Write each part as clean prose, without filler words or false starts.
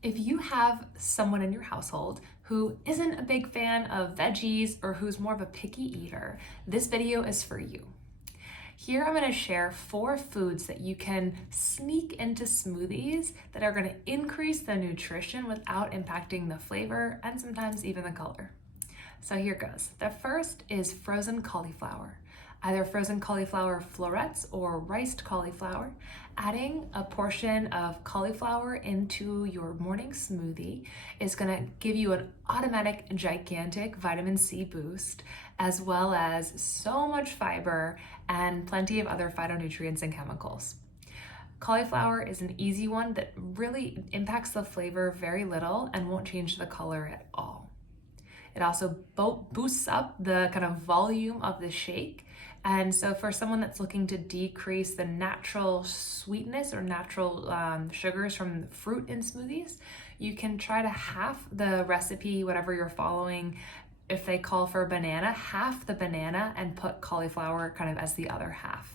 If you have someone in your household who isn't a big fan of veggies or who's more of a picky eater, this video is for you. Here I'm going to share 4 foods that you can sneak into smoothies that are going to increase the nutrition without impacting the flavor and sometimes even the color. So here goes. The first is frozen cauliflower. Either frozen cauliflower florets or riced cauliflower. Adding a portion of cauliflower into your morning smoothie is going to give you an automatic gigantic vitamin C boost, as well as so much fiber and plenty of other phytonutrients and chemicals. Cauliflower is an easy one that really impacts the flavor very little and won't change the color at all. It also boosts up the kind of volume of the shake. And so for someone that's looking to decrease the natural sweetness or natural sugars from the fruit in smoothies, you can try to half the recipe, whatever you're following. If they call for a banana, half the banana and put cauliflower kind of as the other half.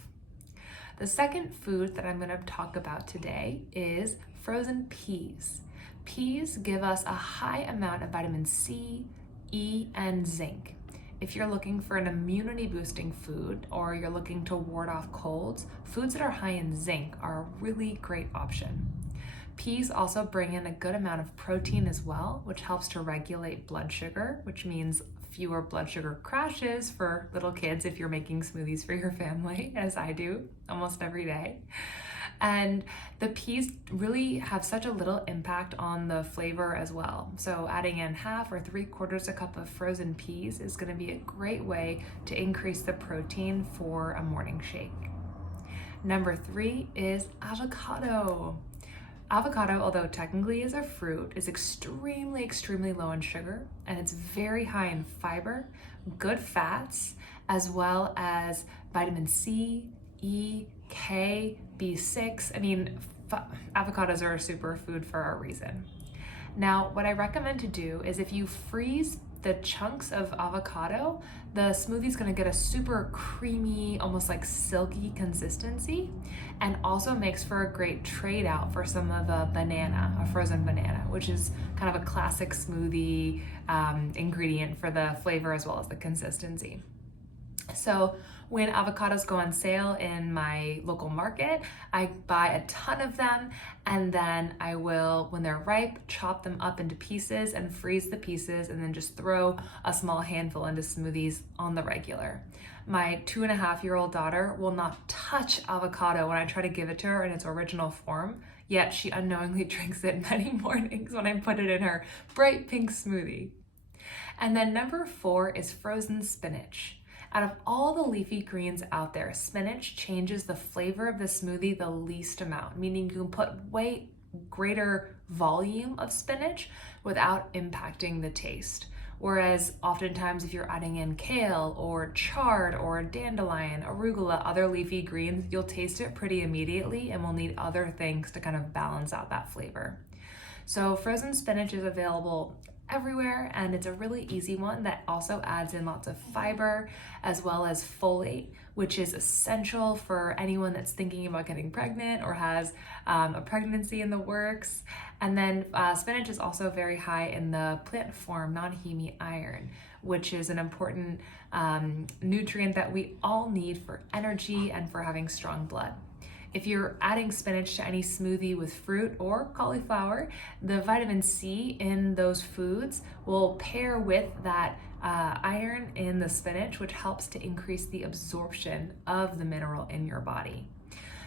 The second food that I'm going to talk about today is frozen peas. Peas give us a high amount of vitamin C, E, and zinc. If you're looking for an immunity boosting food or you're looking to ward off colds, foods that are high in zinc are a really great option. Peas also bring in a good amount of protein as well, which helps to regulate blood sugar, which means fewer blood sugar crashes for little kids if you're making smoothies for your family, as I do almost every day. And the peas really have such a little impact on the flavor as well. So adding in half or 3/4 a cup of frozen peas is going to be a great way to increase the protein for a morning shake. Number 3 is avocado. Avocado, although technically is a fruit, is extremely low in sugar, and it's very high in fiber, good fats, as well as vitamin C, E, K, B6. I mean, avocados are a superfood for a reason. Now, what I recommend to do is if you freeze the chunks of avocado, the smoothie's gonna get a super creamy, almost like silky consistency, and also makes for a great trade out for some of a banana, a frozen banana, which is kind of a classic smoothie ingredient for the flavor as well as the consistency. So when avocados go on sale in my local market, I buy a ton of them, and then I will, when they're ripe, chop them up into pieces and freeze the pieces, and then just throw a small handful into smoothies on the regular. My 2.5-year-old daughter will not touch avocado when I try to give it to her in its original form, yet she unknowingly drinks it many mornings when I put it in her bright pink smoothie. And then number 4 is frozen spinach. Out of all the leafy greens out there, spinach changes the flavor of the smoothie the least amount, meaning you can put way greater volume of spinach without impacting the taste. Whereas oftentimes if you're adding in kale or chard or dandelion, arugula, other leafy greens, you'll taste it pretty immediately and will need other things to kind of balance out that flavor. So frozen spinach is available everywhere, and it's a really easy one that also adds in lots of fiber as well as folate, which is essential for anyone that's thinking about getting pregnant or has a pregnancy in the works. And then spinach is also very high in the plant form non-heme iron, which is an important nutrient that we all need for energy and for having strong blood. If you're adding spinach to any smoothie with fruit or cauliflower, the vitamin C in those foods will pair with that iron in the spinach, which helps to increase the absorption of the mineral in your body.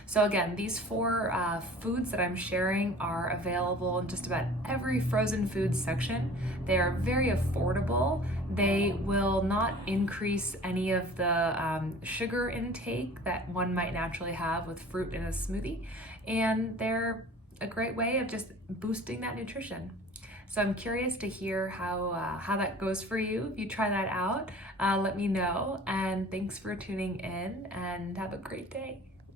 So again, these 4 foods that I'm sharing are available in just about every frozen food section. They are very affordable. They will not increase any of the sugar intake that one might naturally have with fruit in a smoothie. And they're a great way of just boosting that nutrition. So I'm curious to hear how that goes for you. If you try that out, let me know. And thanks for tuning in, and have a great day.